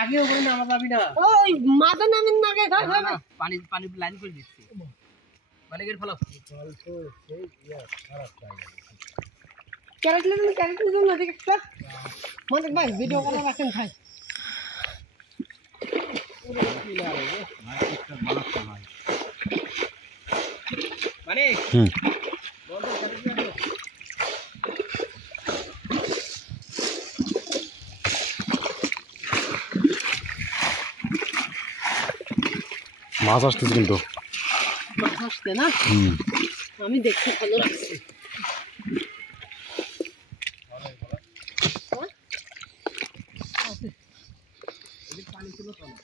আগেও করে নামা যাবি না ওই মাথা নামিন না গে পানি পানি লাইন করে দিচ্ছি মানে গেট ফলো জল তো সেই খারাপ ক্যারেট লিজন না দেখে একটা মানে ভাই ভিডিও করা রাখেন ভাই মানে মাছ আসতেছে কিন্তু মাছ আসছে না আমি দেখছি ভালো লাগছে পানি ছিল তো না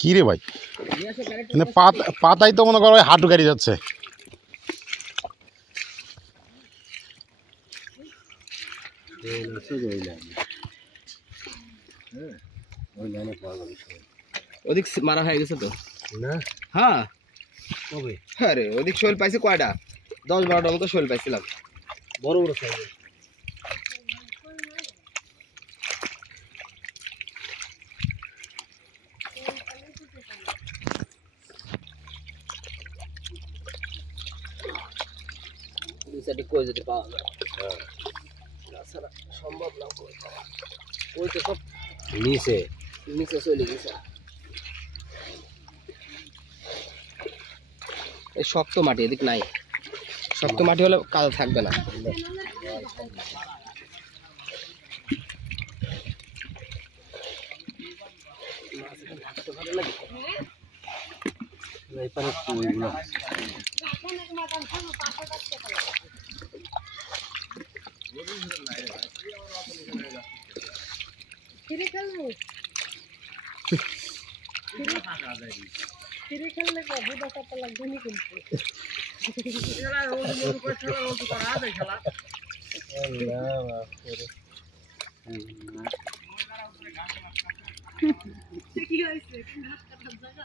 কি রে ভাই মানে পাতাই তো মনে করো হাঁটু গাড়ি যাচ্ছে ওদিক মারা হয়ে গেছে তো না হ্যাঁ কবে আরে ওদিক শোল পাইছে কয়টা 10-12টা মতো শোল পাইছিলাম বড় বড় সাইজ দুইটা কই যেতে পাওয়া যায় তাছাড়া সম্ভব না ওই তো সব নিচে চলে গেছে এই শক্ত মাটি এদিক নাই শক্ত মাটি হলে কাদা থাকবে না খেললে বুঝা কাটা লাগবে না কিন্তু কি হয়েছে ঘাস কাটার জায়গা